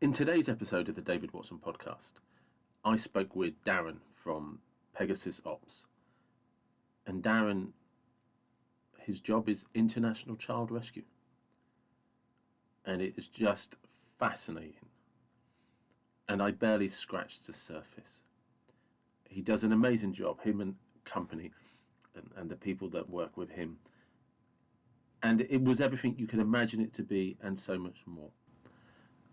In today's episode of the David Watson podcast, I spoke with Darren from Pegasus-Ops. And Darren, his job is International Child Rescue. And it is just fascinating. And I barely scratched the surface. He does an amazing job, him and company, and the people that work with him. And it was everything you can imagine it to be and so much more.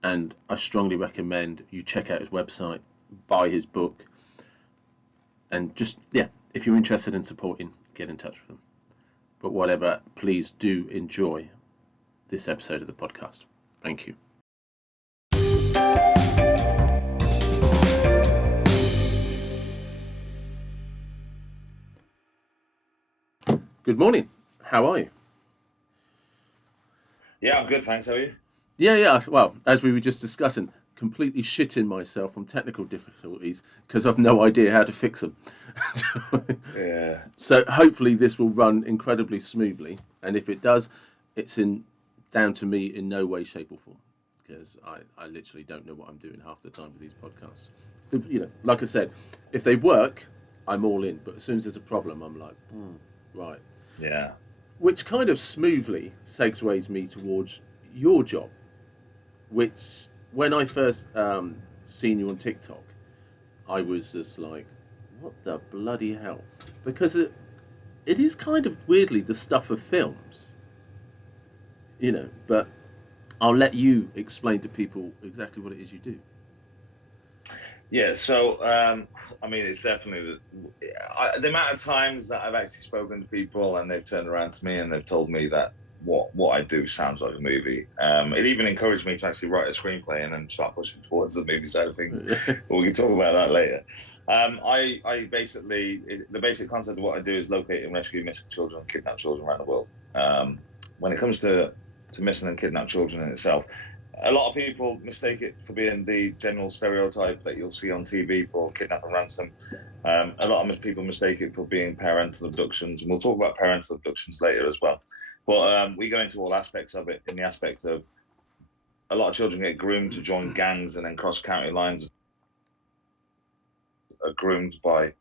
And I strongly recommend you check out his website, buy his book, and just, if you're interested in supporting, get in touch with them. But whatever, please do enjoy this episode of the podcast. Thank you. Good morning. How are you? Yeah, I'm good, thanks. How are you? Yeah. Well, as we were just discussing, completely shitting myself from technical difficulties because I've no idea how to fix them. Yeah. So hopefully this will run incredibly smoothly, and if it does, it's down to me in no way, shape, or form, because I literally don't know what I'm doing half the time with these podcasts. Like I said, if they work, I'm all in. But as soon as there's a problem, I'm like, right. Yeah. Which kind of smoothly segues me towards your job, which when I first seen you on TikTok, I was just like, what the bloody hell? Because it is kind of weirdly the stuff of films, but I'll let you explain to people exactly what it is you do. Yeah. So, I mean, it's definitely the amount of times that I've actually spoken to people and they've turned around to me and they've told me that what I do sounds like a movie. It even encouraged me to actually write a screenplay and then start pushing towards the movie side of things. But we can talk about that later. I basically the basic concept of what I do is locate and rescue missing children and kidnapped children around the world. When it comes to missing and kidnapped children in itself, a lot of people mistake it for being the general stereotype that you'll see on TV for kidnap and ransom. A lot of people mistake it for being parental abductions, and we'll talk about parental abductions later as well. But we go into all aspects of it in the aspect of a lot of children get groomed to join gangs and then cross county lines, are groomed by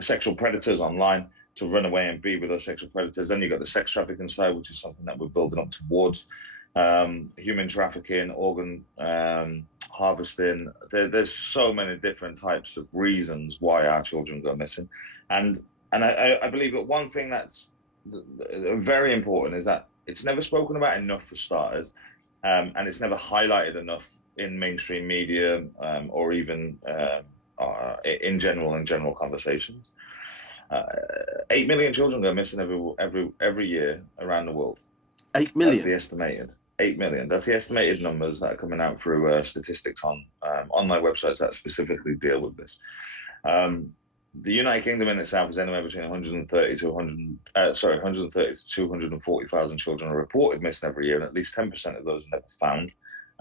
sexual predators online to run away and be with those sexual predators. Then you've got the sex trafficking side, which is something that we're building up towards. Human trafficking, organ harvesting. There's so many different types of reasons why our children go missing, and I believe that one thing that's very important is that it's never spoken about enough for starters, and it's never highlighted enough in mainstream media or even in general conversations. 8 million children go missing every year around the world. 8 million. That's the estimated 8 million. That's the estimated numbers that are coming out through statistics on online websites that specifically deal with this. The United Kingdom in itself is anywhere between 130 to 240,000 children are reported missing every year, and at least 10% of those are never found.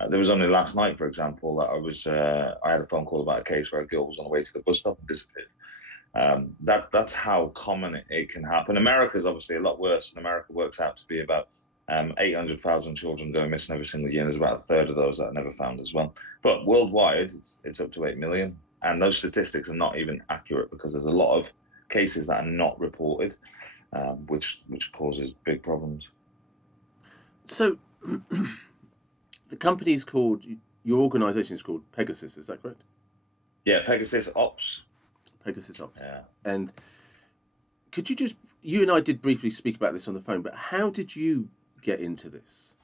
There was only last night, for example, that I had a phone call about a case where a girl was on the way to the bus stop and disappeared. That's how common it can happen. America is obviously a lot worse, and America works out to be about 800,000 children going missing every single year. And there's about a third of those that are never found as well. But worldwide, it's up to 8 million. And those statistics are not even accurate because there's a lot of cases that are not reported, which causes big problems. So the company's called, your organization is called Pegasus, is that correct? Yeah, Pegasus-Ops. Pegasus-Ops. Yeah. And could you and I did briefly speak about this on the phone, but how did you get into this?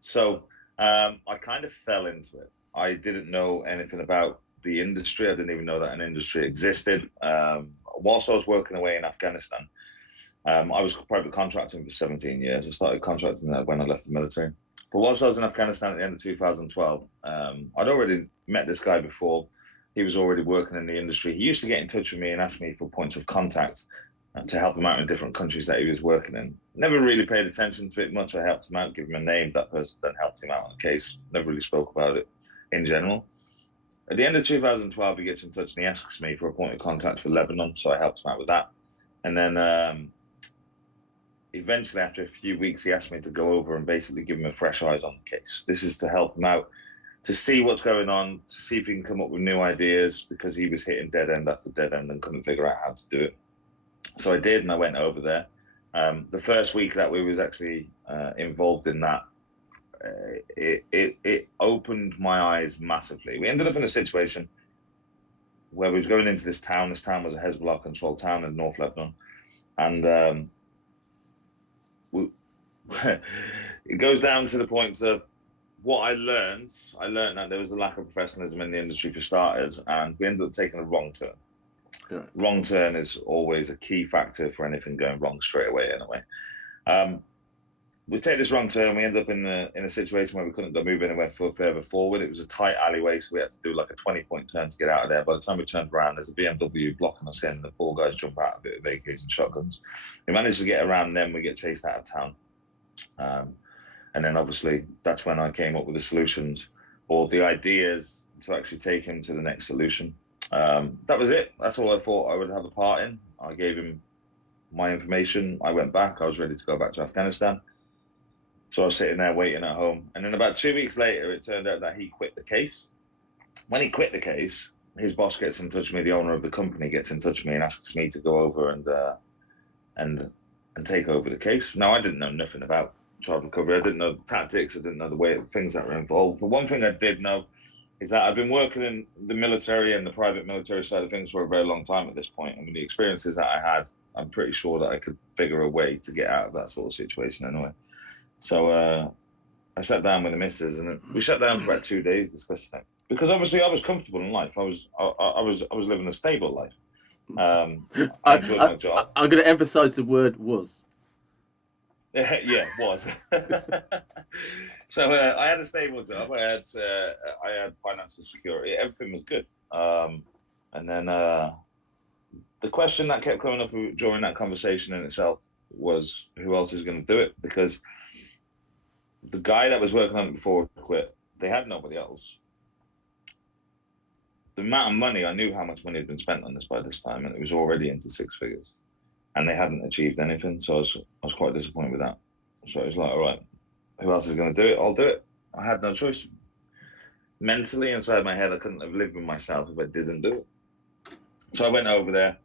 So I kind of fell into it. I didn't know anything about the industry. I didn't even know that an industry existed. Whilst I was working away in Afghanistan, I was private contracting for 17 years. I started contracting when I left the military. But whilst I was in Afghanistan at the end of 2012, I'd already met this guy before. He was already working in the industry. He used to get in touch with me and ask me for points of contact to help him out in different countries that he was working in. Never really paid attention to it much. I helped him out, give him a name. That person then helped him out on a case. Never really spoke about it in general. At the end of 2012, he gets in touch and he asks me for a point of contact for Lebanon. So I helped him out with that. And then eventually, after a few weeks, he asked me to go over and basically give him a fresh eyes on the case. This is to help him out to see what's going on, to see if he can come up with new ideas, because he was hitting dead end after dead end and couldn't figure out how to do it. So I did, and I went over there. The first week that we was actually involved in that, it opened my eyes massively. We ended up in a situation where we was going into this town. This town was a Hezbollah-controlled town in North Lebanon, and it goes down to the point of what I learned that there was a lack of professionalism in the industry for starters, and we ended up taking a wrong turn. Yeah. Wrong turn is always a key factor for anything going wrong straight away, anyway. We take this wrong turn, we end up in a situation where we couldn't go move anywhere further forward. It was a tight alleyway, so we had to do like a 20-point turn to get out of there. By the time we turned around, there's a BMW blocking us in, and the 4 guys jump out of it with AKs and shotguns. We managed to get around them, we get chased out of town. And then obviously that's when I came up with the solutions or the ideas to actually take him to the next solution. That was it. That's all I thought I would have a part in. I gave him my information. I went back. I was ready to go back to Afghanistan. So I was sitting there waiting at home. And then about 2 weeks later, it turned out that he quit the case. When he quit the case, his boss gets in touch with me. The owner of the company gets in touch with me and asks me to go over and take over the case. Now, I didn't know nothing about child recovery. I didn't know the tactics. I didn't know the way of things that were involved. But one thing I did know is that I've been working in the military and the private military side of things for a very long time at this point. And with the experiences that I had, I'm pretty sure that I could figure a way to get out of that sort of situation anyway. So I sat down with the missus, and we sat down for about 2 days discussing it. Because obviously I was comfortable in life. I was living a stable life. I enjoyed my job. I'm going to emphasize the word was. Yeah, was. So I had a stable job. I had financial security. Everything was good. And then the question that kept coming up during that conversation in itself was, who else is going to do it? Because the guy that was working on it before quit. They had nobody else. The amount of money, I knew how much money had been spent on this by this time, and it was already into 6 figures. And they hadn't achieved anything, so I was quite disappointed with that. So it was like, all right, who else is going to do it? I'll do it. I had no choice. Mentally, inside my head, I couldn't have lived with myself if I didn't do it. So I went over there,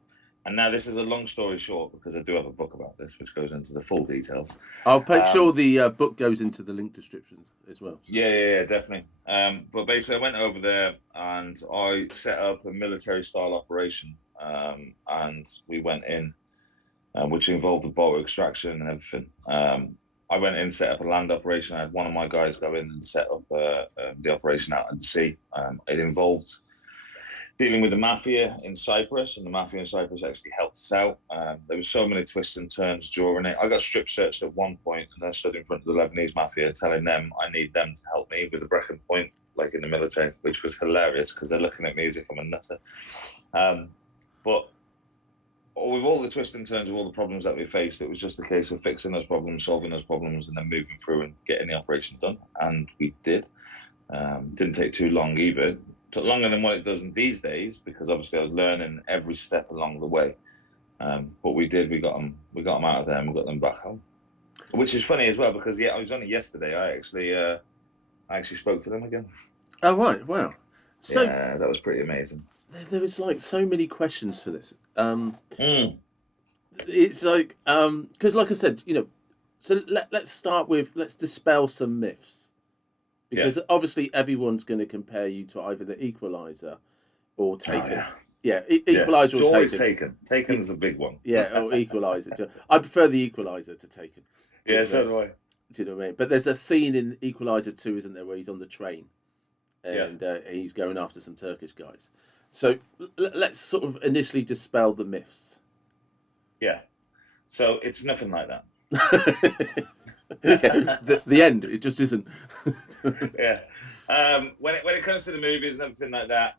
and now this is a long story short, because I do have a book about this, which goes into the full details. I'll make sure the book goes into the link description as well. So. Yeah, definitely. But basically, I went over there, and I set up a military-style operation, and we went in, which involved the borrow extraction and everything. I went in, set up a land operation. I had one of my guys go in and set up the operation out at sea. It involved dealing with the mafia in Cyprus, and the mafia in Cyprus actually helped us out. There were so many twists and turns during it. I got strip searched at one point, and I stood in front of the Lebanese mafia telling them I need them to help me with a Brecon point, like in the military, which was hilarious because they're looking at me as if I'm a nutter. But with all the twists and turns of all the problems that we faced, it was just a case of fixing those problems, solving those problems, and then moving through and getting the operation done. And we did. Didn't take too long either. It took longer than what it does these days, because obviously I was learning every step along the way. But we did. We got them out of there, and we got them back home. Which is funny as well, because I was only yesterday. I actually spoke to them again. Oh right, wow. So yeah, that was pretty amazing. There was like so many questions for this. It's like because, like I said, so let's dispel some myths, because obviously everyone's going to compare you to either the Equalizer or Taken. Equalizer or always Taken. Taken's the big one. Yeah, or Equalizer. I prefer the Equalizer to Taken. Yeah, so do I. Do you know what I mean? But there's a scene in Equalizer 2, isn't there, where he's on the train and he's going after some Turkish guys. So let's sort of initially dispel the myths. Yeah. So it's nothing like that. The end, it just isn't. Yeah. When it comes to the movies and everything like that,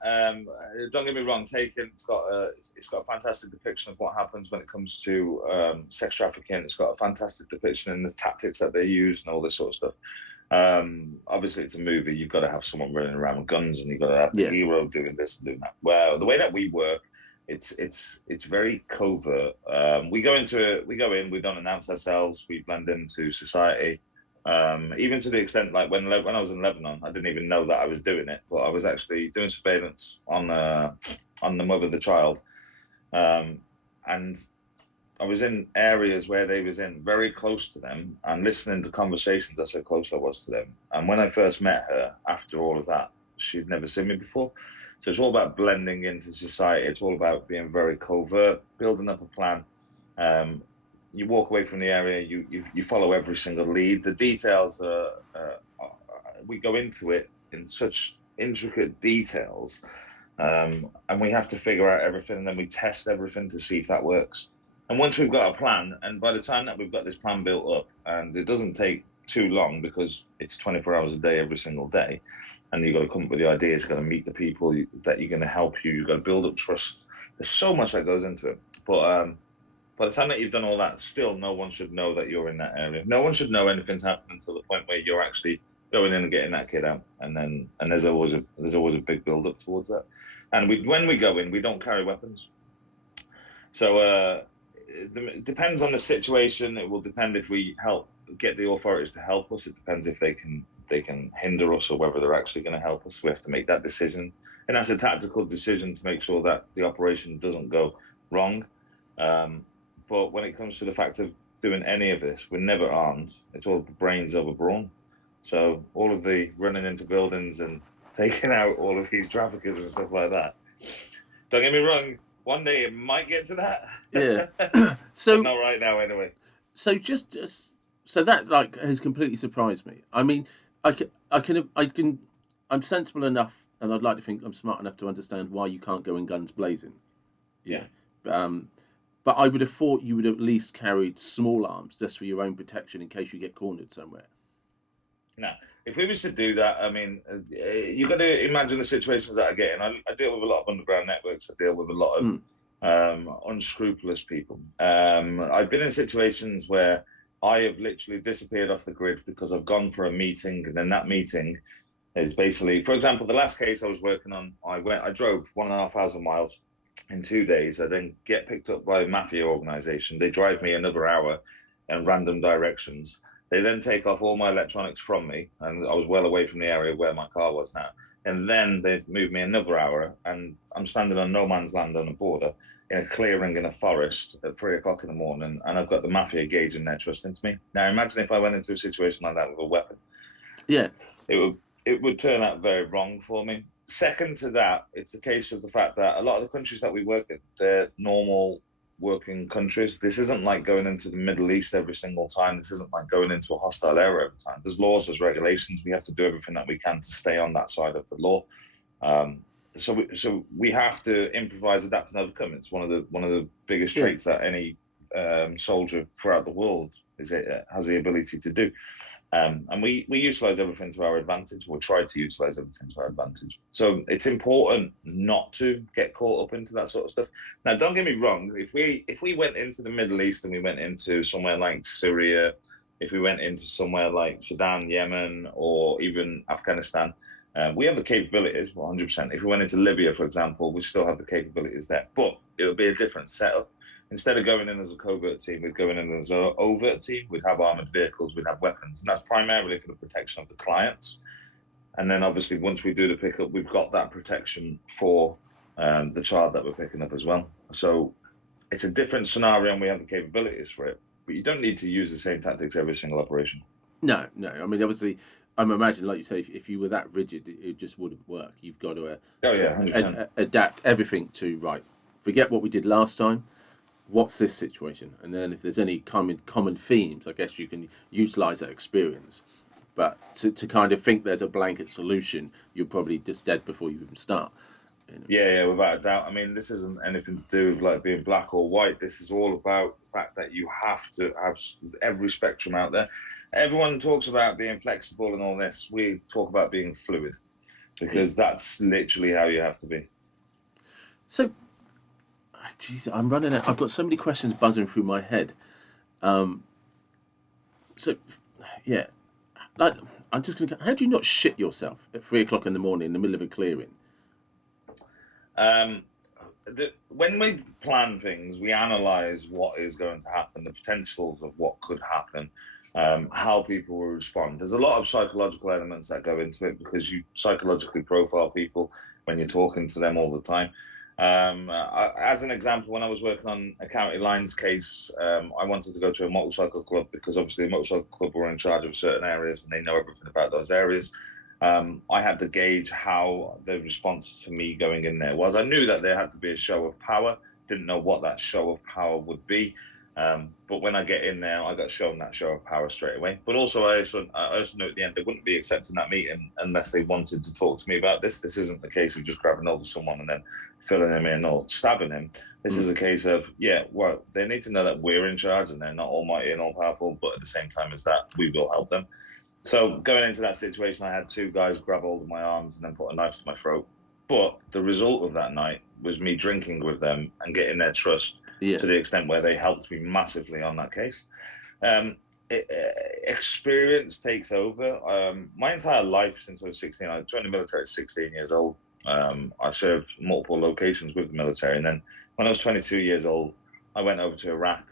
don't get me wrong, Taken, it's got a fantastic depiction of what happens when it comes to sex trafficking. It's got a fantastic depiction in the tactics that they use and all this sort of stuff. Obviously it's a movie. You've got to have someone running around with guns, and you've got to have the hero doing this and doing that. Well, the way that we work, it's very covert. We go in, we don't announce ourselves. We blend into society. Even to the extent like when I was in Lebanon, I didn't even know that I was doing it, but I was actually doing surveillance on the mother of the child, and I was in areas where they was in very close to them and listening to conversations. That's how close I was to them. And when I first met her, after all of that, she'd never seen me before. So it's all about blending into society. It's all about being very covert, building up a plan. You walk away from the area. You follow every single lead. The details are we go into it in such intricate details, and we have to figure out everything, and then we test everything to see if that works. And once we've got a plan, and by the time that we've got this plan built up, and it doesn't take too long because it's 24 hours a day, every single day, and you've got to come up with the ideas, you've got to meet the people that you're going to help you, you've got to build up trust. There's so much that goes into it. But by the time that you've done all that, still no one should know that you're in that area. No one should know anything's happening until the point where you're actually going in and getting that kid out. And there's always a big build up towards that. And when we go in, we don't carry weapons. So it depends on the situation. It will depend if we help get the authorities to help us. It depends if they can hinder us or whether they're actually going to help us. We have to make that decision, and that's a tactical decision to make sure that the operation doesn't go wrong. But when it comes to the fact of doing any of this, we're never armed. It's all brains over brawn. So all of the running into buildings and taking out all of these traffickers and stuff like that. Don't get me wrong. One day it might get to that. Yeah. So but not right now, anyway. so just so that like has completely surprised me. I mean, I'm sensible enough, and I'd like to think I'm smart enough to understand why you can't go in guns blazing. Yeah. But I would have thought you would have at least carried small arms just for your own protection in case you get cornered somewhere. Now, if we was to do that, I mean, you've got to imagine the situations that I get in. I deal with a lot of underground networks. I deal with a lot of unscrupulous people. I've been in situations where I have literally disappeared off the grid because I've gone for a meeting, and then that meeting is basically, for example, the last case I was working on, I drove 1,500 miles in 2 days. I then get picked up by a mafia organization. They drive me another hour in random directions. They then take off all my electronics from me, and I was well away from the area where my car was now. And then they moved me another hour, and I'm standing on no man's land on a border in a clearing in a forest at 3 o'clock in the morning, and I've got the mafia gauging their trust into me. Now, imagine if I went into a situation like that with a weapon. Yeah. It would turn out very wrong for me. Second to that, it's a case of the fact that a lot of the countries that we work in, they're normal working countries. This isn't like going into the Middle East every single time. This isn't like going into a hostile area every time. There's laws, there's regulations. We have to do everything that we can to stay on that side of the law. So we have to improvise, adapt, and overcome. It's one of the biggest traits that any soldier throughout the world has the ability to do. And we utilize everything to our advantage. We'll try to utilize everything to our advantage. So it's important not to get caught up into that sort of stuff. Now, don't get me wrong. If we went into the Middle East and we went into somewhere like Syria, if we went into somewhere like Sudan, Yemen, or even Afghanistan, we have the capabilities, 100%. If we went into Libya, for example, we still have the capabilities there. But it would be a different setup. Instead of going in as a covert team, we'd go in as an overt team. We'd have armored vehicles, we'd have weapons. And that's primarily for the protection of the clients. And then obviously, once we do the pickup, we've got that protection for the child that we're picking up as well. So it's a different scenario, and we have the capabilities for it. But you don't need to use the same tactics every single operation. No. I mean, obviously, I'm imagining, like you say, if you were that rigid, it just wouldn't work. You've got to adapt everything to, right, forget what we did last time. What's this situation? And then if there's any common themes, I guess you can utilize that experience. But to kind of think there's a blanket solution, you're probably just dead before you even start. You know? Yeah, without a doubt. I mean, this isn't anything to do with like being black or white. This is all about the fact that you have to have every spectrum out there. Everyone talks about being flexible and all this. We talk about being fluid, because that's literally how you have to be. So, geez, I'm running out. I've got so many questions buzzing through my head. So, yeah, like I'm just gonna. How do you not shit yourself at 3 o'clock in the morning in the middle of a clearing? when we plan things, we analyze what is going to happen, the potentials of what could happen, how people will respond. There's a lot of psychological elements that go into it because you psychologically profile people when you're talking to them all the time. As an example, when I was working on a county lines case, I wanted to go to a motorcycle club because obviously a motorcycle club were in charge of certain areas and they know everything about those areas. I had to gauge how the response to me going in there was. I knew that there had to be a show of power, didn't know what that show of power would be. But when I get in there, I got shown that show of power straight away. But also, I also know at the end, they wouldn't be accepting that meeting unless they wanted to talk to me about this. This isn't the case of just grabbing hold of someone and then filling him in or stabbing him. This is a case of, yeah, well, they need to know that we're in charge and they're not almighty and all powerful, but at the same time as that, we will help them. So going into that situation, I had two guys grab hold of my arms and then put a knife to my throat. But the result of that night was me drinking with them and getting their trust to the extent where they helped me massively on that case. Experience takes over. My entire life since I was 16, I joined the military at 16 years old. I served multiple locations with the military. And then when I was 22 years old, I went over to Iraq.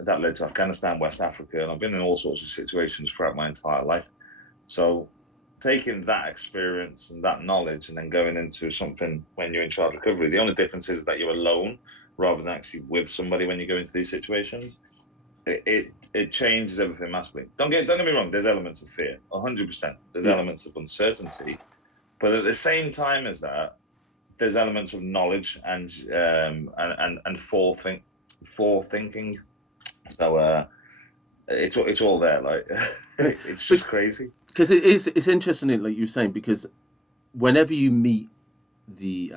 That led to Afghanistan, West Africa, and I've been in all sorts of situations throughout my entire life. So taking that experience and that knowledge and then going into something when you're in child recovery, the only difference is that you're alone rather than actually with somebody when you go into these situations. It changes everything massively. Don't get me wrong, there's elements of fear, 100%. There's elements of uncertainty. But at the same time as that, there's elements of knowledge and forethinking. So it's all there. Like it's just crazy. Because it's interesting, like you're saying, because whenever you meet the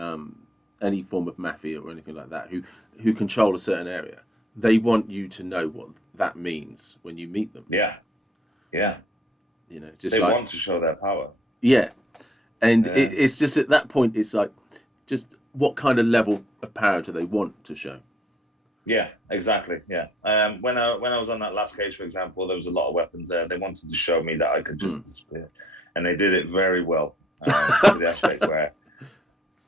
any form of mafia or anything like that who control a certain area, they want you to know what that means when you meet them. Yeah. You know, just they like, want to show their power. Yeah, and it's just at that point, it's like, just what kind of level of power do they want to show? Yeah, exactly. Yeah. When I was on that last case, for example, there was a lot of weapons there. They wanted to show me that I could just disappear, and they did it very well. To the aspect where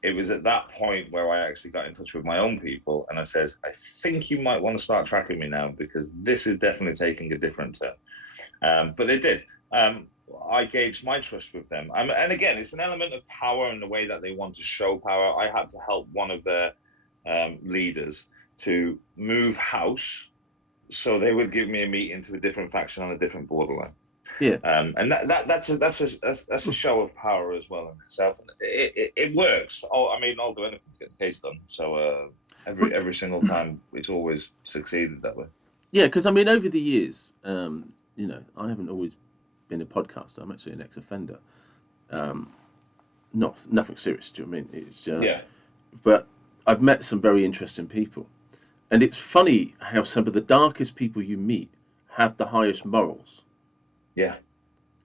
it was at that point where I actually got in touch with my own people, and I says, I think you might want to start tracking me now because this is definitely taking a different turn. But they did. I gauged my trust with them, and again, it's an element of power in the way that they want to show power. I had to help one of their leaders to move house, so they would give me a meeting to a different faction on a different borderline. Yeah, and that's a show of power as well in itself. And it works. I mean, I'll do anything to get the case done. So every single time, it's always succeeded that way. Yeah, because I mean, over the years, you know, I haven't always been a podcaster. I'm actually an ex-offender. Nothing serious. Do you know what I mean? It's yeah. But I've met some very interesting people, and it's funny how some of the darkest people you meet have the highest morals. Yeah.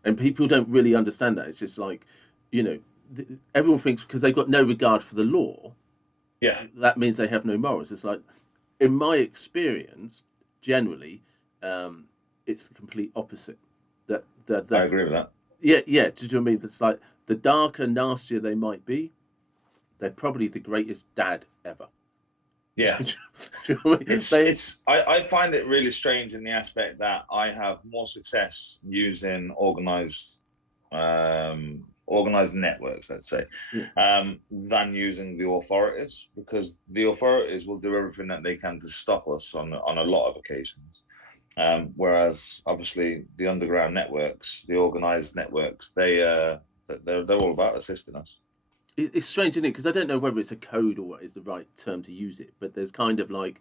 And people don't really understand that. It's just like, you know, everyone thinks because they've got no regard for the law, Yeah. that means they have no morals. It's like, in my experience, generally, it's the complete opposite. That I agree with that. Yeah, yeah. Do you know what I mean? It's like the darker, nastier they might be, they're probably the greatest dad ever. Yeah. Do you know what I mean? I find it really strange in the aspect that I have more success using organized networks, let's say, than using the authorities, because the authorities will do everything that they can to stop us on a lot of occasions. Whereas obviously the underground networks, the organized networks, they're all about assisting us. It's strange, isn't it? Because I don't know whether it's a code or what is the right term to use it, but there's kind of like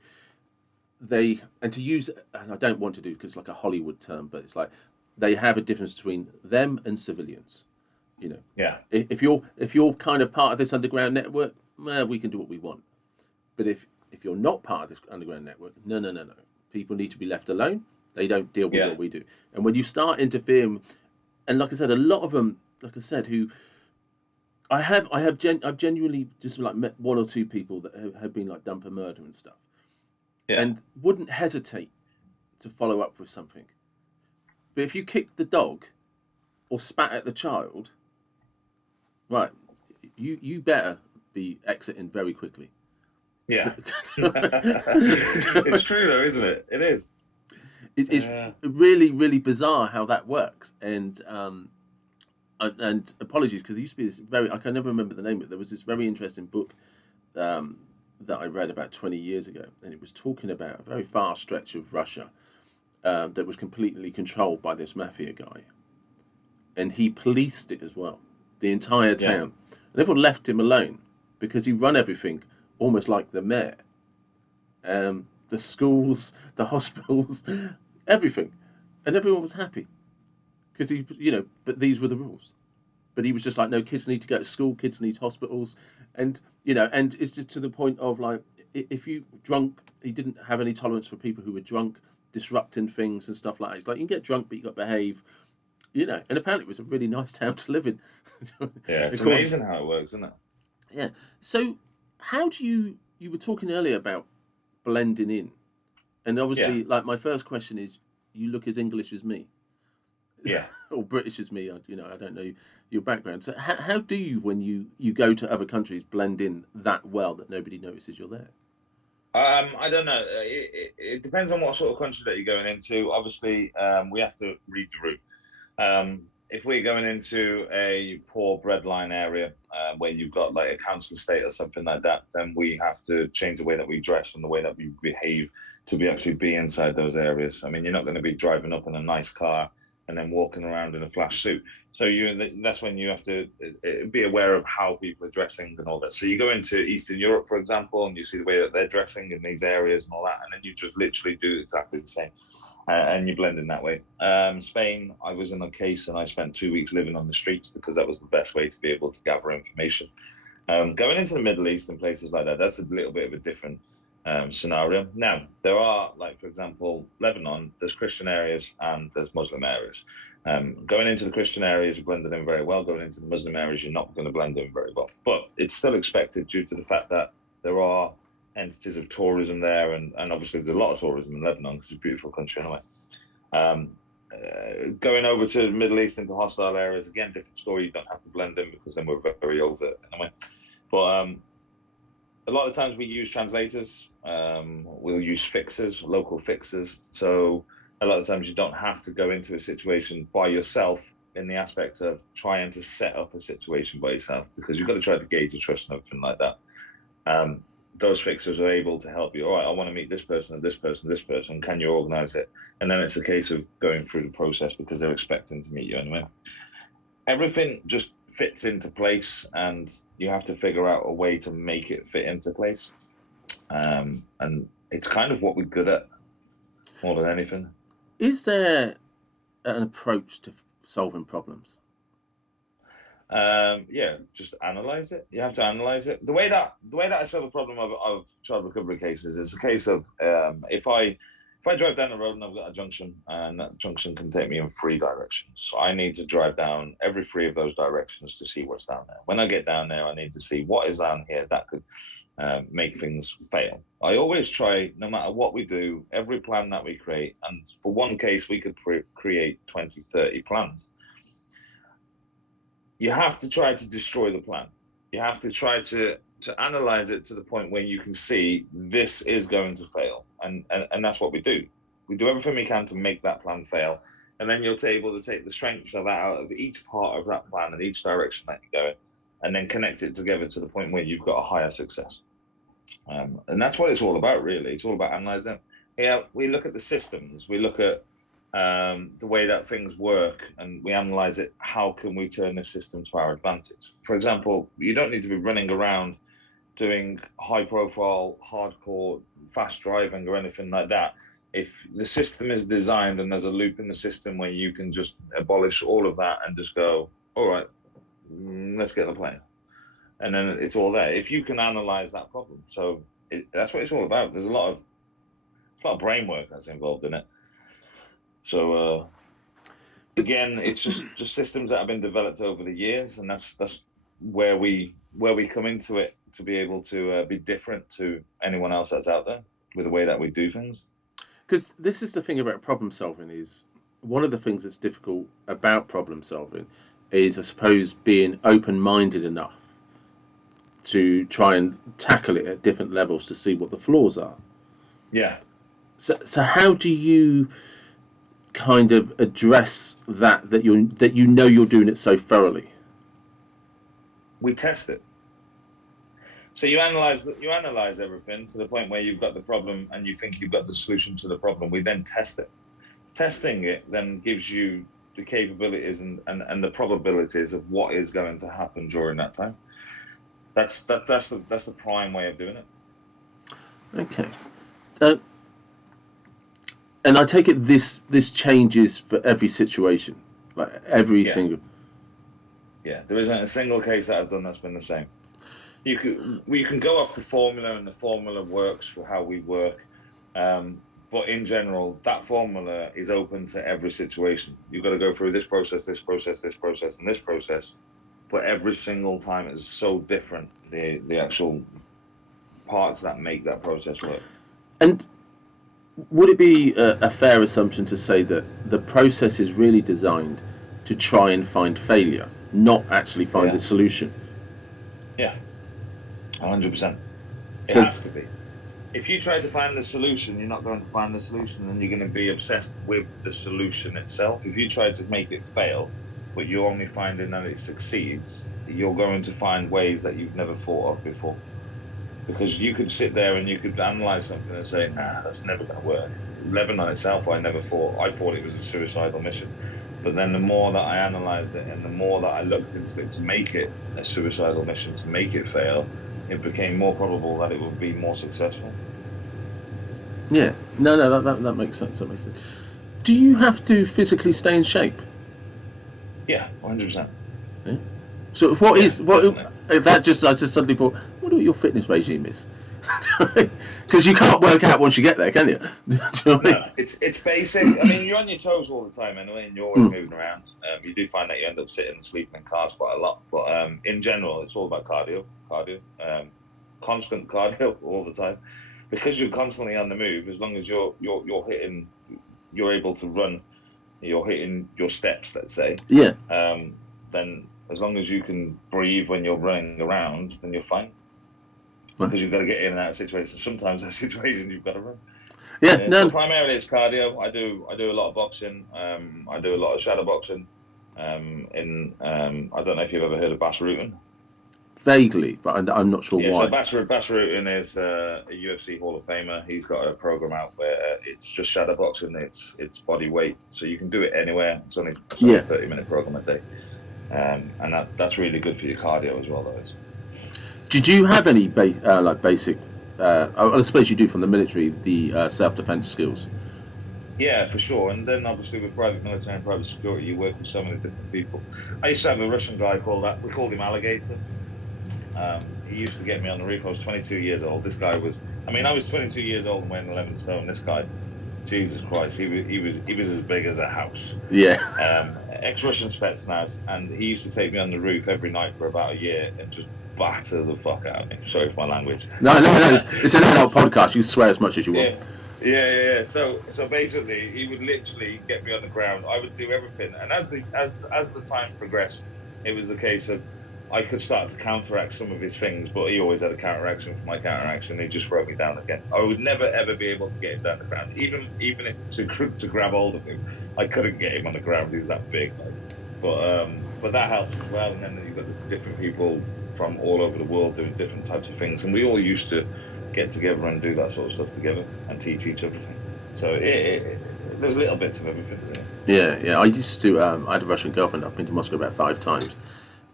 and to use, and I don't want to do because it's like a Hollywood term, but it's like they have a difference between them and civilians. You know, Yeah. If you're kind of part of this underground network, well, we can do what we want. But if you're not part of this underground network, no. People need to be left alone. They don't deal with what we do. And when you start interfering, and like I said, a lot of them, like I said, who I've genuinely just like met one or two people that have been like done for murder and stuff, and wouldn't hesitate to follow up with something. But if you kicked the dog or spat at the child, right, you better be exiting very quickly. Yeah. It's true though, isn't it? It is. It's Uh, really, really bizarre how that works. And apologies, because there used to be this very, I can never remember the name of it. There was this very interesting book um, that I read about 20 years ago, and it was talking about a very far stretch of Russia that was completely controlled by this mafia guy, and he policed it as well, the entire yeah. town. And everyone left him alone because he run everything almost like the mayor. The schools, the hospitals, everything, and everyone was happy because he, but these were the rules. But he was just like, no, kids need to go to school, kids need hospitals, and it's just to the point of like, if you drunk, he didn't have any tolerance for people who were drunk, disrupting things and stuff like that. It's like you can get drunk, but you got to behave, And apparently, it was a really nice town to live in. Yeah. It's According, amazing how it works, isn't it? yeah. So, how do you were talking earlier about blending in, and Yeah. obviously, like my first question is, you look as English as me. Yeah. Or British as me. I don't know your background. So how do you, when you go to other countries, blend in that well that nobody notices you're there? I don't know. It depends on what sort of country that you're going into. Obviously, we have to read the route. If we're going into a poor breadline area where you've got like a council estate or something like that, then we have to change the way that we dress and the way that we behave to actually be inside those areas. I mean, you're not going to be driving up in a nice car and then walking around in a flash suit. So that's when you have to be aware of how people are dressing and all that. So you go into Eastern Europe, for example, and you see the way that they're dressing in these areas and all that, and then you just literally do exactly the same and you blend in that way. Spain, I was in a case and I spent 2 weeks living on the streets because that was the best way to be able to gather information. Going into the Middle East and places like that, that's a little bit of a different scenario. Now, there are, like, for example, Lebanon, there's Christian areas and there's Muslim areas. Going into the Christian areas, you blended in very well. Going into the Muslim areas, you're not going to blend in very well. But it's still expected due to the fact that there are entities of tourism there, and obviously there's a lot of tourism in Lebanon because it's a beautiful country anyway. Um, Going over to the Middle East into hostile areas, again, different story. You don't have to blend in because then we're very overt anyway. But a lot of times we use translators. We'll use fixers, local fixers. So a lot of times you don't have to go into a situation by yourself in the aspect of trying to set up a situation by yourself because you've got to try to gauge the trust and everything like that. Those fixers are able to help you. All right, I want to meet this person and this person, this person. Can you organize it? And then it's a case of going through the process because they're expecting to meet you anyway. Everything just fits into place, and you have to figure out a way to make it fit into place. And it's kind of what we're good at more than anything. Is there an approach to solving problems? Yeah, just analyze it. You have to analyze it. The way that I solve the problem of child recovery cases is a case of if I drive down the road and I've got a junction and that junction can take me in three directions, so I need to drive down every three of those directions to see what's down there. When I get down there, I need to see what is down here that could make things fail. I always try, no matter what we do, every plan that we create, and for one case, we could create 20, 30 plans. You have to try to destroy the plan. You have to try to analyze it to the point where you can see this is going to fail, and that's what we do. We do everything we can to make that plan fail, and then you're able to take the strength of that out of each part of that plan and each direction that you're going, and then connect it together to the point where you've got a higher success. And that's what it's all about, really. It's all about analyzing. Yeah, we look at the systems, we look at the way that things work, and we analyze it. How can we turn the system to our advantage? For example, you don't need to be running around doing high profile, hardcore, fast driving or anything like that. If the system is designed and there's a loop in the system where you can just abolish all of that and just go, all right, let's get the plane. And then it's all there. If you can analyze that problem. So that's what it's all about. There's a lot of brain work that's involved in it. So again, it's just systems that have been developed over the years, and that's where we come into it to be able to be different to anyone else that's out there with the way that we do things. Because this is the thing about problem solving, is one of the things that's difficult about problem solving is, I suppose, being open minded enough to try and tackle it at different levels to see what the flaws are. Yeah. So how do you kind of address that you know you're doing it so thoroughly? We test it. So you analyze everything to the point where you've got the problem and you think you've got the solution to the problem. We then test it. Testing it then gives you the capabilities and the probabilities of what is going to happen during that time. That's the prime way of doing it. Okay. And I take it this changes for every situation, like every single. Yeah, there isn't a single case that I've done that's been the same. You can go off the formula, and the formula works for how we work. But in general, that formula is open to every situation. You've got to go through this process, this process, this process, and this process. But every single time is so different, the actual parts that make that process work. And would it be a fair assumption to say that the process is really designed to try and find failure, not actually find a solution? Yeah, 100%. It has to be. If you try to find the solution, you're not going to find the solution, and you're going to be obsessed with the solution itself. If you try to make it fail, but you're only finding that it succeeds, you're going to find ways that you've never thought of before. Because you could sit there and you could analyze something and say, nah, that's never going to work. Lebanon itself, I thought it was a suicidal mission. But then the more that I analyzed it and the more that I looked into it to make it a suicidal mission, to make it fail, it became more probable that it would be more successful. Yeah, no, that makes sense. That makes sense. Do you have to physically stay in shape? Yeah, 100%. Yeah. So what is that? Just I just suddenly thought, what do your fitness regime is? Because you can't work out once you get there, can you? No, it's basic. I mean, you're on your toes all the time anyway, and you're always moving around. You do find that you end up sitting and sleeping in cars quite a lot, but in general, it's all about cardio, constant cardio all the time, because you're constantly on the move. As long as you're able to run, you're hitting your steps, let's say. Yeah. Then as long as you can breathe when you're running around, then you're fine. Because you've got to get in and out of situations. Sometimes those situations you've got to run. Yeah, no. But primarily it's cardio. I do a lot of boxing. I do a lot of shadow boxing. I don't know if you've ever heard of Bas Rutten. Vaguely, but I'm not sure why. So Bas Rutten is a UFC Hall of Famer. He's got a program out where it's just shadow boxing. It's body weight, so you can do it anywhere. It's only a 30-minute program a day, and that's really good for your cardio as well. That is. Did you have any basic? I suppose you do from the military, the self-defense skills. Yeah, for sure. And then obviously with private military and private security, you work with so many different people. I used to have a Russian guy we called him Alligator. He used to get me on the roof. I was 22 years old. This guy was, I was 22 years old and weighing 11 stone. This guy, Jesus Christ, he was as big as a house. Yeah. Ex-Russian Spetsnaz, and he used to take me on the roof every night for about a year and just batter the fuck out of me. Sorry for my language. No. It's an adult podcast. You swear as much as you want. Yeah. So basically, he would literally get me on the ground. I would do everything, and as the time progressed, it was the case of I could start to counteract some of his things, but he always had a counteraction for my counteraction. He'd just throw me down again. I would never ever be able to get him down the ground, even if to grab hold of him, I couldn't get him on the ground. He's that big. But that helps as well. And then you've got different people from all over the world doing different types of things, and we all used to get together and do that sort of stuff together and teach each other things. So there's little bits of everything. Yeah. I used to. I had a Russian girlfriend. I've been to Moscow about 5 times,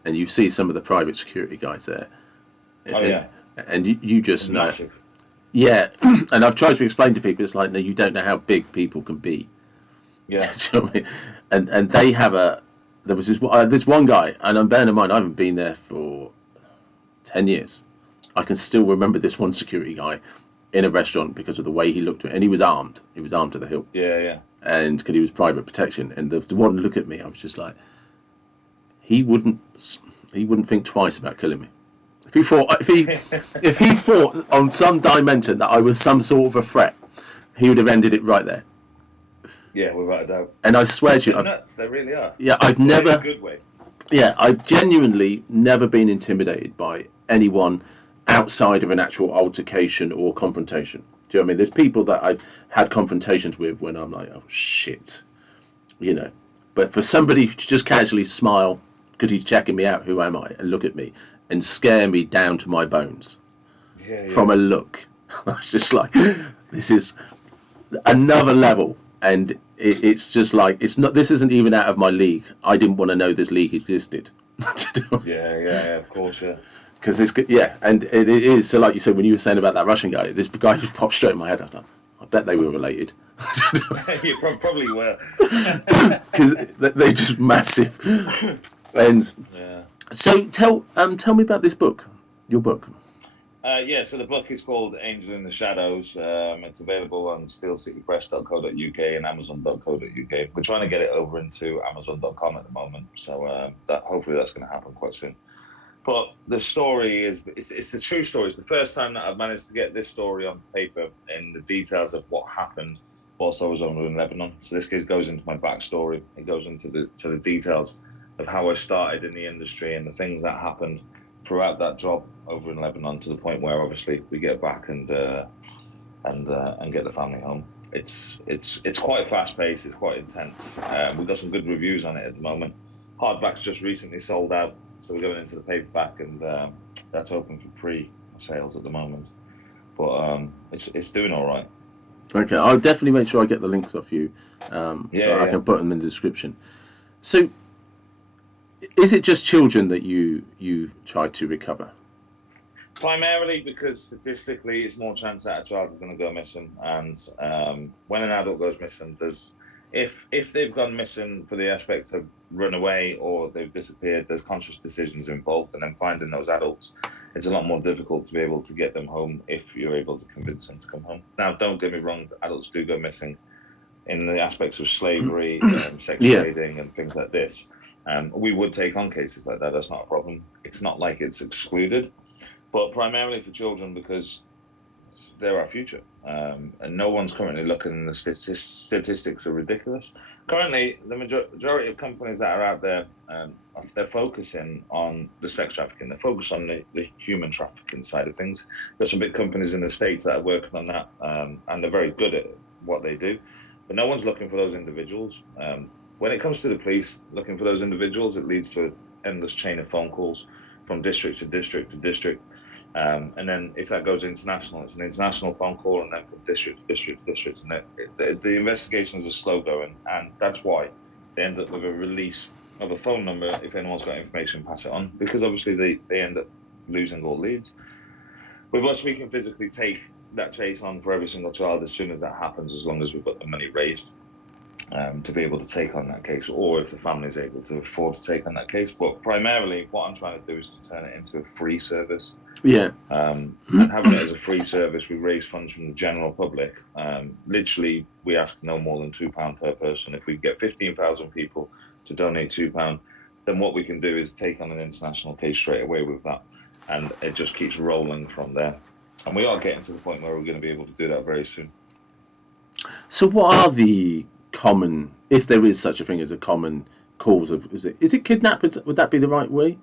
and you see some of the private security guys there. And you just know. Massive. Yeah, and I've tried to explain to people, it's like, no, you don't know how big people can be. Yeah. You know what I mean? And they have there was this one guy, and I'm bearing in mind I haven't been there for 10 years. I can still remember this one security guy in a restaurant because of the way he looked at it, and he was armed. He was armed to the hilt. Yeah. And because he was private protection, and the one look at me, I was just like, he wouldn't think twice about killing me. If he thought on some dimension that I was some sort of a threat, he would have ended it right there. Yeah, without a doubt. And I swear to you, they're nuts. They really are. Yeah, I've never. In a good way. Yeah, I've genuinely never been intimidated by anyone outside of an actual altercation or confrontation. Do you know what I mean? There's people that I've had confrontations with when I'm like, oh shit, you know. But for somebody to just casually smile because he's checking me out, who am I, and look at me and scare me down to my bones from a look, I was just like, this is another level. And it's just like, it's not. This isn't even out of my league. I didn't want to know this league existed. Yeah, of course, yeah. Because it's good, yeah, and it is. So, like you said, when you were saying about that Russian guy, this guy just popped straight in my head. I was like, I bet they were related. You probably were. Because they're just massive. And yeah. so, tell me about this book, your book. So the book is called Angel in the Shadows. It's available on steelcitypress.co.uk and amazon.co.uk. We're trying to get it over into amazon.com at the moment, so that hopefully that's going to happen quite soon. But the story it's a true story. It's the first time that I've managed to get this story on paper in the details of what happened whilst I was over in Lebanon. So this goes into my backstory. It goes into the details of how I started in the industry and the things that happened throughout that job over in Lebanon, to the point where obviously we get back and get the family home. It's quite fast paced. It's quite intense. We've got some good reviews on it at the moment. Hardback's just recently sold out, so we're going into the paperback, and that's open for pre-sales at the moment. But it's doing all right. Okay, I'll definitely make sure I get the links off you, so I can put them in the description. So, is it just children that you try to recover? Primarily because statistically, it's more chance that a child is going to go missing, and when an adult goes missing, if they've gone missing for the aspect of run away or they've disappeared, there's conscious decisions involved, and then finding those adults, it's a lot more difficult to be able to get them home if you're able to convince them to come home. Now, don't get me wrong, adults do go missing in the aspects of slavery, sex trading, and things like this. We would take on cases like that. That's not a problem. It's not like it's excluded, but primarily for children, because they're our future. And no one's currently looking. The statistics are ridiculous. Currently, the majority of companies that are out there, they're focusing on the sex trafficking. They're focused on the human trafficking side of things. There's some big companies in the States that are working on that, and they're very good at what they do. But no one's looking for those individuals. When it comes to the police looking for those individuals, it leads to an endless chain of phone calls from district to district to district. And then if that goes international, it's an international phone call, and then from district to district to district. And the investigations are slow going, and that's why they end up with a release of a phone number. If anyone's got information, pass it on, because obviously they end up losing all leads. With us, we can physically take that chase on for every single child as soon as that happens, as long as we've got the money raised to be able to take on that case, or if the family is able to afford to take on that case. But primarily, what I'm trying to do is to turn it into a free service. Yeah. And having it as a free service, we raise funds from the general public. Literally, we ask no more than £2 per person. If we get 15,000 people to donate £2, then what we can do is take on an international case straight away with that. And it just keeps rolling from there. And we are getting to the point where we're going to be able to do that very soon. So what are the common, if there is such a thing as a common cause of, is it kidnapping? Would that be the right way?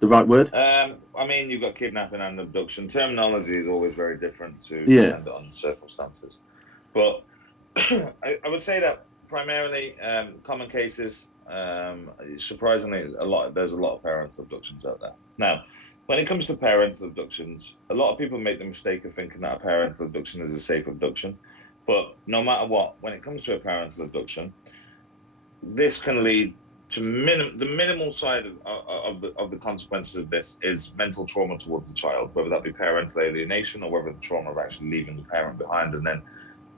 The right word? I mean, you've got kidnapping and abduction. Terminology is always very different to depend on circumstances. But I would say that primarily common cases, surprisingly, there's a lot of parental abductions out there. Now, when it comes to parental abductions, a lot of people make the mistake of thinking that a parental abduction is a safe abduction. But no matter what, when it comes to a parental abduction, this can lead to the minimal side of the consequences of this is mental trauma towards the child, whether that be parental alienation or whether the trauma of actually leaving the parent behind and then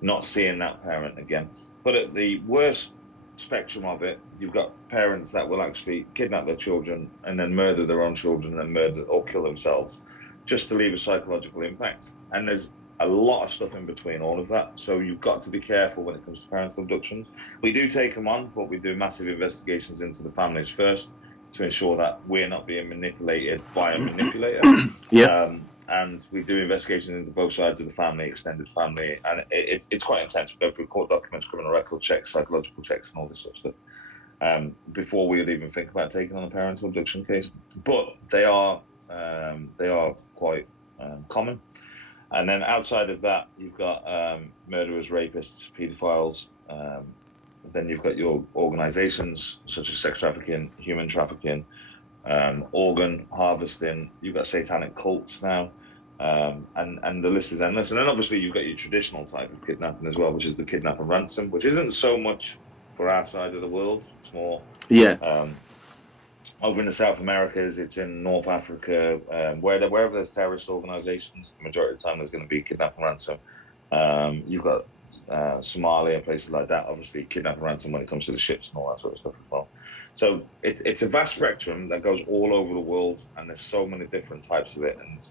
not seeing that parent again. But at the worst spectrum of it, you've got parents that will actually kidnap their children and then murder their own children and murder or kill themselves just to leave a psychological impact. And there's a lot of stuff in between all of that. So you've got to be careful when it comes to parental abductions. We do take them on, but we do massive investigations into the families first to ensure that we're not being manipulated by a manipulator. And we do investigations into both sides of the family, extended family, and it's quite intense. We go through court documents, criminal record checks, psychological checks, and all this sort of stuff. before we would even think about taking on a parental abduction case. But they are quite common. And then outside of that, you've got murderers, rapists, paedophiles. Then you've got your organizations such as sex trafficking, human trafficking, organ harvesting. You've got satanic cults now, and the list is endless. And then obviously you've got your traditional type of kidnapping as well, which is the kidnap and ransom, which isn't so much for our side of the world. It's more over in the South Americas, it's in North Africa, wherever there's terrorist organizations, the majority of the time there's going to be kidnap and ransom. You've got Somalia, places like that, obviously kidnap and ransom when it comes to the ships and all that sort of stuff as well. So it's a vast spectrum that goes all over the world, and there's so many different types of it, and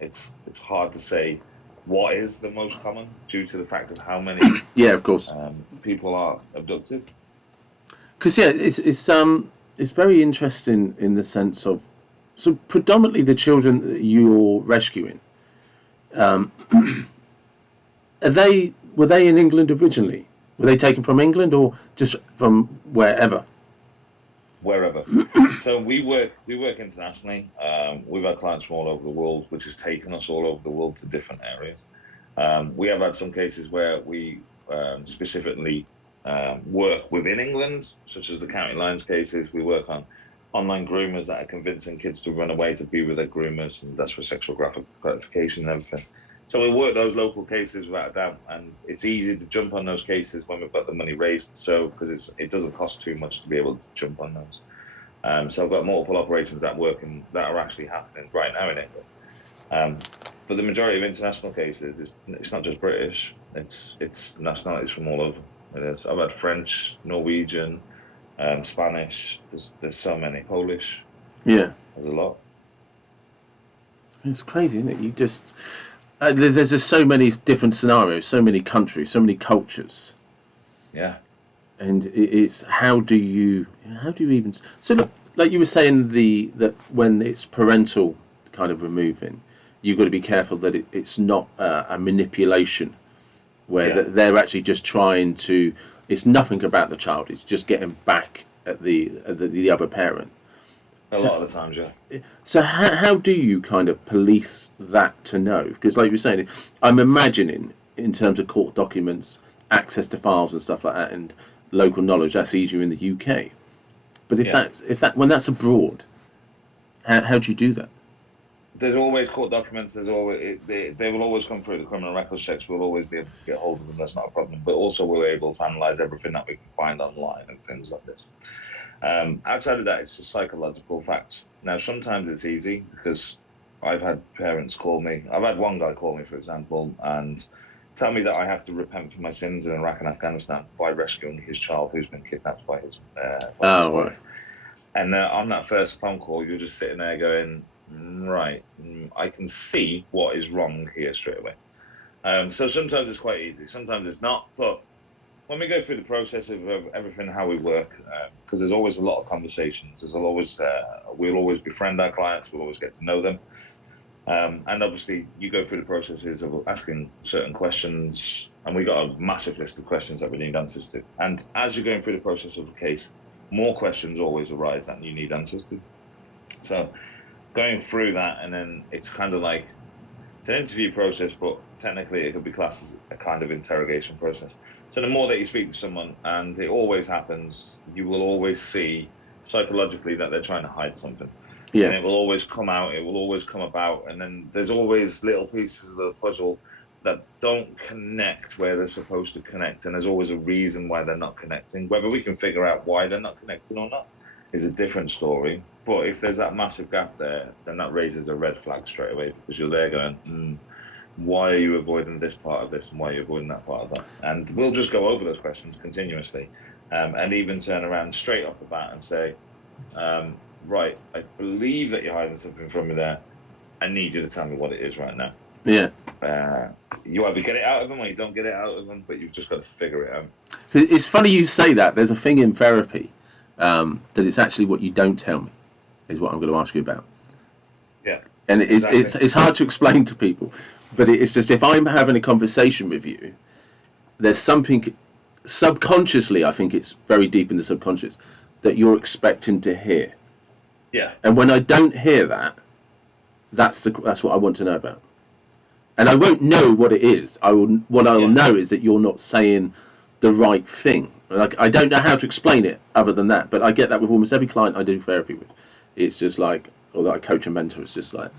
it's hard to say what is the most common due to the fact of how many of course people are abducted. Because it's very interesting in the sense of, so predominantly the children that you're rescuing, were they in England originally? Were they taken from England or just from wherever? Wherever. So we work internationally. We've had clients from all over the world, which has taken us all over the world to different areas. We have had some cases where we specifically work within England, such as the County Lines cases. We work on online groomers that are convincing kids to run away to be with their groomers, and that's for sexual gratification and everything. So we work those local cases without a doubt, and it's easy to jump on those cases when we've got the money raised. So because it doesn't cost too much to be able to jump on those. So I've got multiple operations that are actually happening right now in England. But the majority of international cases, it's not just British. It's nationalities from all over. It is. I've had French, Norwegian, Spanish. There's so many. Polish. Yeah, there's a lot. It's crazy, isn't it? You just there's just so many different scenarios, so many countries, so many cultures. Yeah. And it's how do you even, so look, like you were saying, that when it's parental kind of removing, you've got to be careful that it's not a manipulation where they're actually just trying to, it's nothing about the child, it's just getting back at the other parent. A lot of the times, yeah. So how do you kind of police that to know? Because like you were saying, I'm imagining in terms of court documents, access to files and stuff like that, and local knowledge, that's easier in the UK. But if when that's abroad, how do you do that? There's always court documents. There's always they will always come through the criminal records checks. We'll always be able to get hold of them. That's not a problem. But also we're able to analyze everything that we can find online and things like this. Outside of that, it's just psychological facts. Now, sometimes it's easy because I've had parents call me. I've had one guy call me, for example, and tell me that I have to repent for my sins in Iraq and Afghanistan by rescuing his child who's been kidnapped by his wife. And on that first phone call, you're just sitting there going, right, I can see what is wrong here straight away. So sometimes it's quite easy, sometimes it's not. But when we go through the process of everything, how we work, because there's always a lot of conversations. We'll always befriend our clients. We'll always get to know them. And obviously, you go through the processes of asking certain questions, and we got a massive list of questions that we need answers to. And as you're going through the process of the case, more questions always arise that you need answers to. So going through that, and then it's kind of like, it's an interview process, but technically it could be classed as a kind of interrogation process. So the more that you speak to someone, and it always happens, you will always see psychologically that they're trying to hide something. Yeah. And it will always come out, it will always come about, and then there's always little pieces of the puzzle that don't connect where they're supposed to connect, and there's always a reason why they're not connecting. Whether we can figure out why they're not connecting or not is a different story. But if there's that massive gap there, then that raises a red flag straight away, because you're there going, why are you avoiding this part of this, and why are you avoiding that part of that? And we'll just go over those questions continuously, and even turn around straight off the bat and say, right, I believe that you're hiding something from me there. I need you to tell me what it is right now. Yeah. You either get it out of them or you don't get it out of them, but you've just got to figure it out. It's funny you say that. There's a thing in therapy that it's actually what you don't tell me is what I'm going to ask you about. Yeah. And it's hard to explain to people, but it's just, if I'm having a conversation with you, there's something subconsciously, I think it's very deep in the subconscious, that you're expecting to hear. Yeah. And when I don't hear that, that's what I want to know about. And I won't know what it is. What I will know is that you're not saying the right thing. Like, I don't know how to explain it other than that, but I get that with almost every client I do therapy with. It's just like, or that I coach and mentor, it's just like,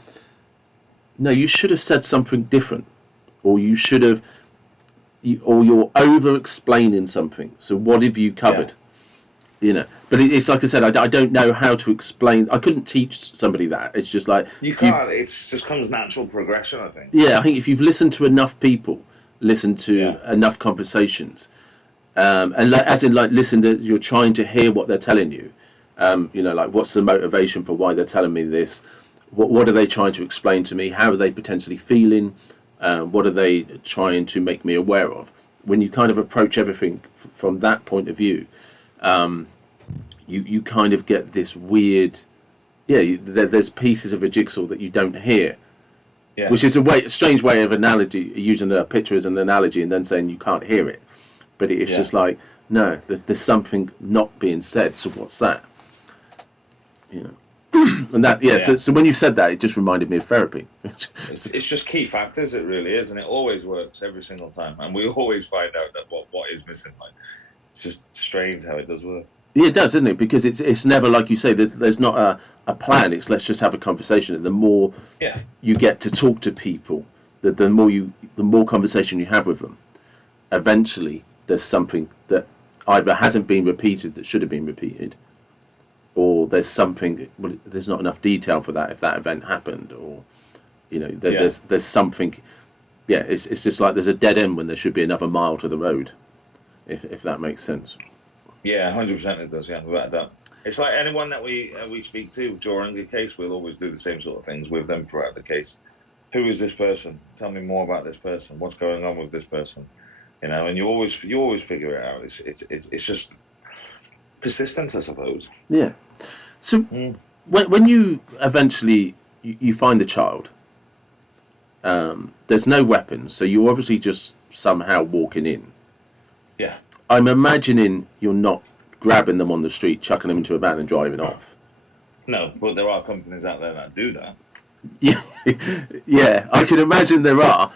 no, you should have said something different, or you should have, or you're over explaining something. So what have you covered? You know, but it's like I said, I don't know how to explain. I couldn't teach somebody that. It's just like you can't. It just comes natural progression, I think. Yeah, I think if you've listened to enough people, listened to enough conversations, and like, as in like listen to, you're trying to hear what they're telling you. You know, like what's the motivation for why they're telling me this? What are they trying to explain to me? How are they potentially feeling? What are they trying to make me aware of? When you kind of approach everything from that point of view, you kind of get this weird, there's pieces of a jigsaw that you don't hear, which is a strange way of analogy, using a picture as an analogy and then saying you can't hear it. But it's just like, no, there's something not being said. So what's that? You know, and that So when you said that, it just reminded me of therapy. It's just key factors. It really is, and it always works every single time. And we always find out that what is missing. Like, it's just strange how it does work. Yeah, it does, isn't it? Because it's never like you say. There's not a plan. It's let's just have a conversation. And the more you get to talk to people, the more conversation you have with them, eventually there's something that either hasn't been repeated that should have been repeated, or there's something. Well, there's not enough detail for that if that event happened, or you know, there's something. Yeah, it's just like there's a dead end when there should be another mile to the road, if that makes sense. Yeah, 100% it does. Yeah, without a doubt. It's like anyone that we speak to during the case, we'll always do the same sort of things with them throughout the case. Who is this person? Tell me more about this person. What's going on with this person? You know, and you always figure it out. It's just persistence, I suppose. Yeah. So when you eventually you find the child, there's no weapons, so you're obviously just somehow walking in. Yeah. I'm imagining you're not grabbing them on the street, chucking them into a van and driving off. No, but there are companies out there that do that. Yeah, yeah, I can imagine there are,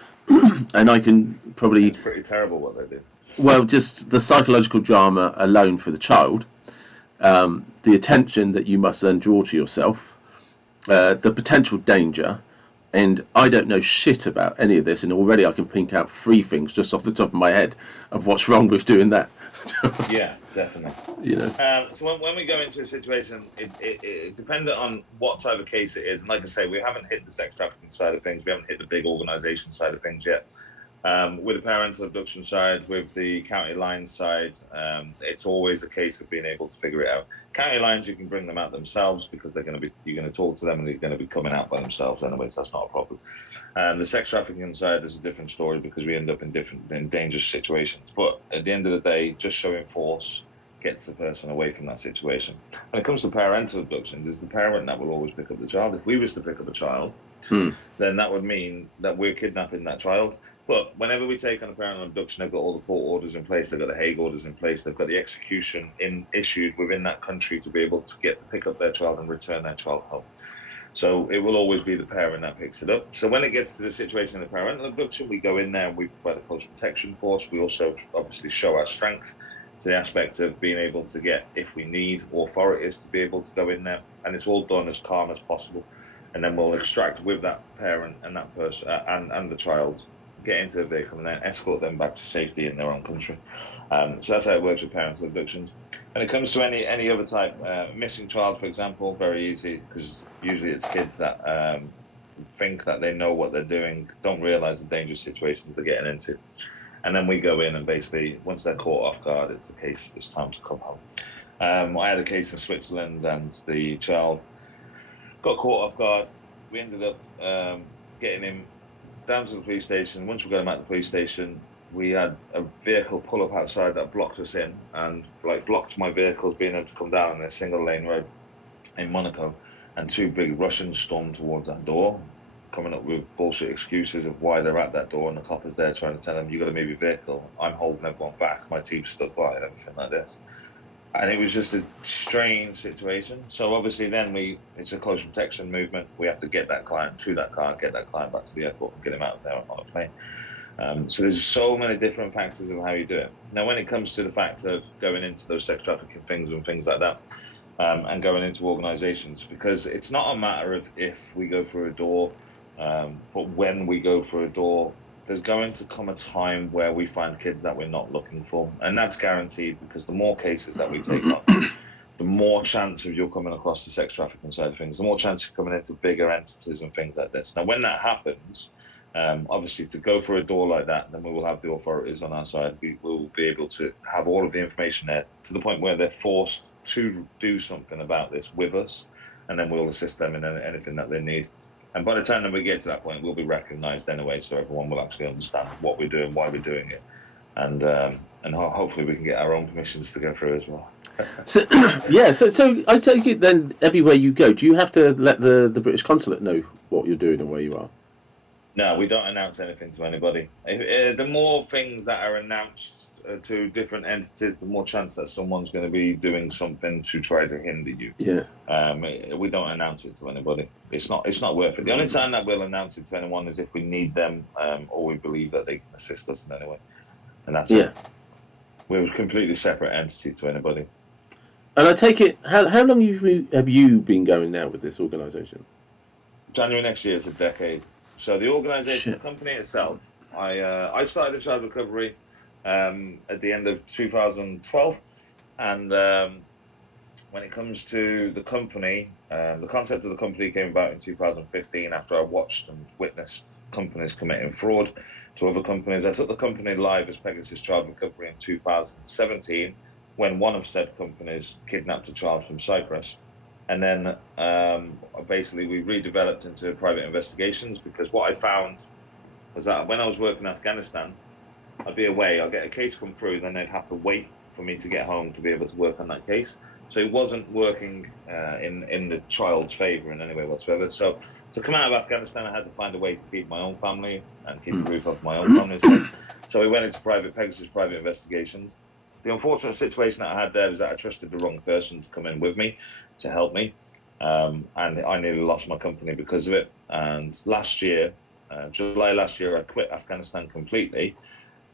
and I can probably. It's pretty terrible what they do. Well, just the psychological drama alone for the child, the attention that you must then draw to yourself, the potential danger, and I don't know shit about any of this, and already I can think out 3 things just off the top of my head of what's wrong with doing that. Yeah, definitely. You know. So when we go into a situation, it depending on what type of case it is, and like I say, we haven't hit the sex trafficking side of things, we haven't hit the big organisation side of things yet. With the parental abduction side, with the county lines side, it's always a case of being able to figure it out. County lines, you can bring them out themselves because you're going to talk to them and they're going to be coming out by themselves anyways. That's not a problem. The sex trafficking side is a different story because we end up in dangerous situations. But at the end of the day, just showing force gets the person away from that situation. When it comes to parental abductions, it's the parent that will always pick up the child. If we was to pick up a child, then that would mean that we're kidnapping that child. But whenever we take on a parental abduction, they've got all the court orders in place, they've got the Hague orders in place, they've got the execution issued within that country to be able to pick up their child and return their child home. So it will always be the parent that picks it up. So when it gets to the situation of parental abduction, we go in there and we provide a close protection force. We also obviously show our strength to the aspect of being able to get, if we need, authorities to be able to go in there. And it's all done as calm as possible. And then we'll extract with that parent and that person and the child, get into the vehicle and then escort them back to safety in their own country. So that's how it works with parental abductions. When it comes to any other type, missing child, for example, very easy because usually it's kids that think that they know what they're doing, don't realize the dangerous situations they're getting into. And then we go in and basically, once they're caught off guard, it's the case, it's time to come home. I had a case in Switzerland and the child got caught off guard. We ended up getting him down to the police station. Once we got him at the police station, we had a vehicle pull up outside that blocked us in and blocked my vehicles being able to come down on a single lane road in Monaco. And 2 big Russians stormed towards that door, coming up with bullshit excuses of why they're at that door, and the cop is there trying to tell them, you got to move your vehicle. I'm holding everyone back. My team's stuck by and everything like this. And it was just a strange situation. So obviously then it's a close protection movement. We have to get that client to that car, get that client back to the airport and get him out of there on a plane. So there's so many different factors of how you do it. Now, when it comes to the fact of going into those sex trafficking things and things like that, and going into organizations, because it's not a matter of if we go through a door, but when we go through a door, there's going to come a time where we find kids that we're not looking for. And that's guaranteed, because the more cases that we take on, the more chance of you're coming across the sex trafficking side of things, the more chance you're coming into bigger entities and things like this. Now, when that happens, obviously, to go through a door like that, then we will have the authorities on our side. We will be able to have all of the information there to the point where they're forced to do something about this with us, and then we'll assist them in anything that they need. And by the time that we get to that point, we'll be recognised anyway, so everyone will actually understand what we're doing, why we're doing it, and hopefully we can get our own permissions to go through as well. So yeah, so I take it then everywhere you go, do you have to let the British consulate know what you're doing and where you are? No, we don't announce anything to anybody. The more things that are announced to different entities, the more chance that someone's going to be doing something to try to hinder you. Yeah. We don't announce it to anybody. It's not worth it. The only time that we'll announce it to anyone is if we need them, or we believe that they can assist us in any way. And that's it. We're a completely separate entity to anybody. And I take it, how long have you been going now with this organisation? January next year is a decade. So the organisation, the company itself, I started the child recovery at the end of 2012, and when it comes to the company, the concept of the company came about in 2015 after I watched and witnessed companies committing fraud to other companies. I took the company live as Pegasus Child Recovery in 2017 when one of said companies kidnapped a child from Cyprus. And then basically we redeveloped into private investigations, because what I found was that when I was working in Afghanistan, I'd be away, I'd get a case come through, then they'd have to wait for me to get home to be able to work on that case. So it wasn't working in the child's favour in any way whatsoever. So to come out of Afghanistan, I had to find a way to feed my own family and keep a roof over my own family. So we went into private investigations. The unfortunate situation that I had there is that I trusted the wrong person to come in with me to help me, and I nearly lost my company because of it. And last year, July last year, I quit Afghanistan completely,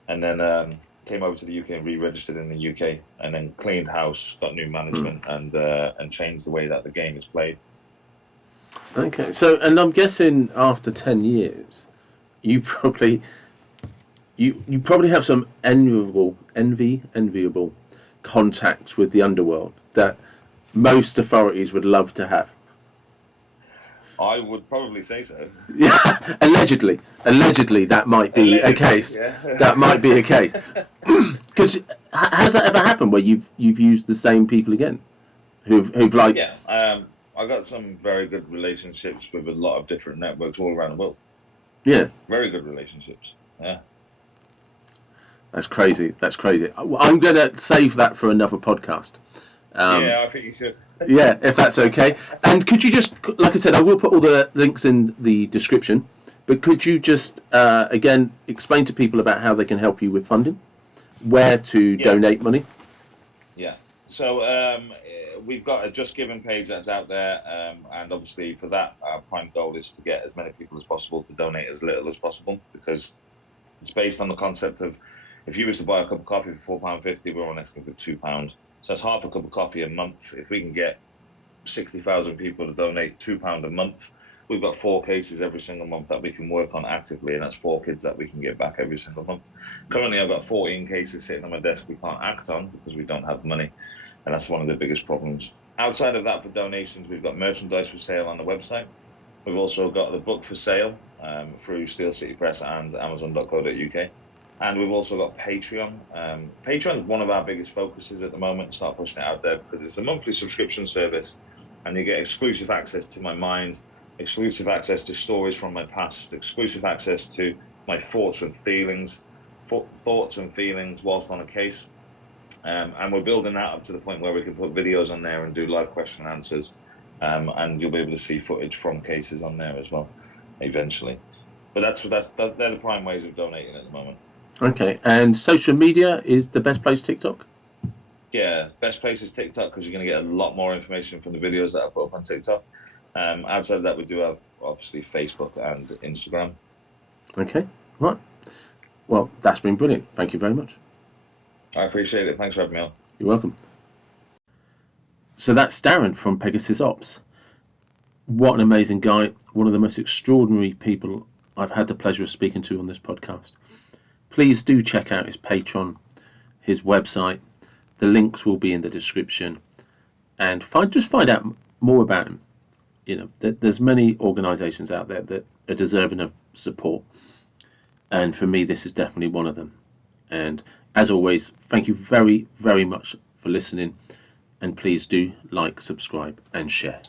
and then came over to the UK and re-registered in the UK, and then cleaned house, got new management, and changed the way that the game is played. Okay, so, and I'm guessing after 10 years, you probably have some enviable contacts with the underworld that most authorities would love to have. I would probably say so. Yeah, allegedly, that might be a case. Yeah. That might be a case. Because has that ever happened where you've used the same people again, who've like? Yeah, I got some very good relationships with a lot of different networks all around the world. Yeah, very good relationships. Yeah. That's crazy. I'm going to save that for another podcast. Yeah, I think you should. Yeah, if that's okay. And could you just, like I said, I will put all the links in the description, but could you just, again, explain to people about how they can help you with funding, where to donate money? Yeah. So we've got a Just Giving page that's out there, and obviously for that, our prime goal is to get as many people as possible to donate as little as possible, because it's based on the concept of, if you was to buy a cup of coffee for £4.50, we're only asking for £2. So that's half a cup of coffee a month. If we can get 60,000 people to donate £2 a month, we've got 4 cases every single month that we can work on actively, and that's 4 kids that we can get back every single month. Currently, I've got 14 cases sitting on my desk we can't act on because we don't have the money, and that's one of the biggest problems. Outside of that, for donations, we've got merchandise for sale on the website. We've also got the book for sale through Steel City Press and Amazon.co.uk. And we've also got Patreon. Patreon is one of our biggest focuses at the moment. Start pushing it out there because it's a monthly subscription service, and you get exclusive access to my mind, exclusive access to stories from my past, exclusive access to my thoughts and feelings whilst on a case. And we're building that up to the point where we can put videos on there and do live question and answers. And you'll be able to see footage from cases on there as well, eventually. But they're the prime ways of donating at the moment. Okay, and social media is the best place, TikTok? Yeah, best place is TikTok because you're going to get a lot more information from the videos that I put up on TikTok. Outside of that, we do have obviously Facebook and Instagram. Okay, right. Well, that's been brilliant. Thank you very much. I appreciate it. Thanks for having me on. You're welcome. So that's Darren from Pegasus-Ops. What an amazing guy. One of the most extraordinary people I've had the pleasure of speaking to on this podcast. Please do check out his Patreon, his website. The links will be in the description. And find out more about him. You know, there's many organisations out there that are deserving of support. And for me, this is definitely one of them. And as always, thank you very, very much for listening. And please do like, subscribe, and share.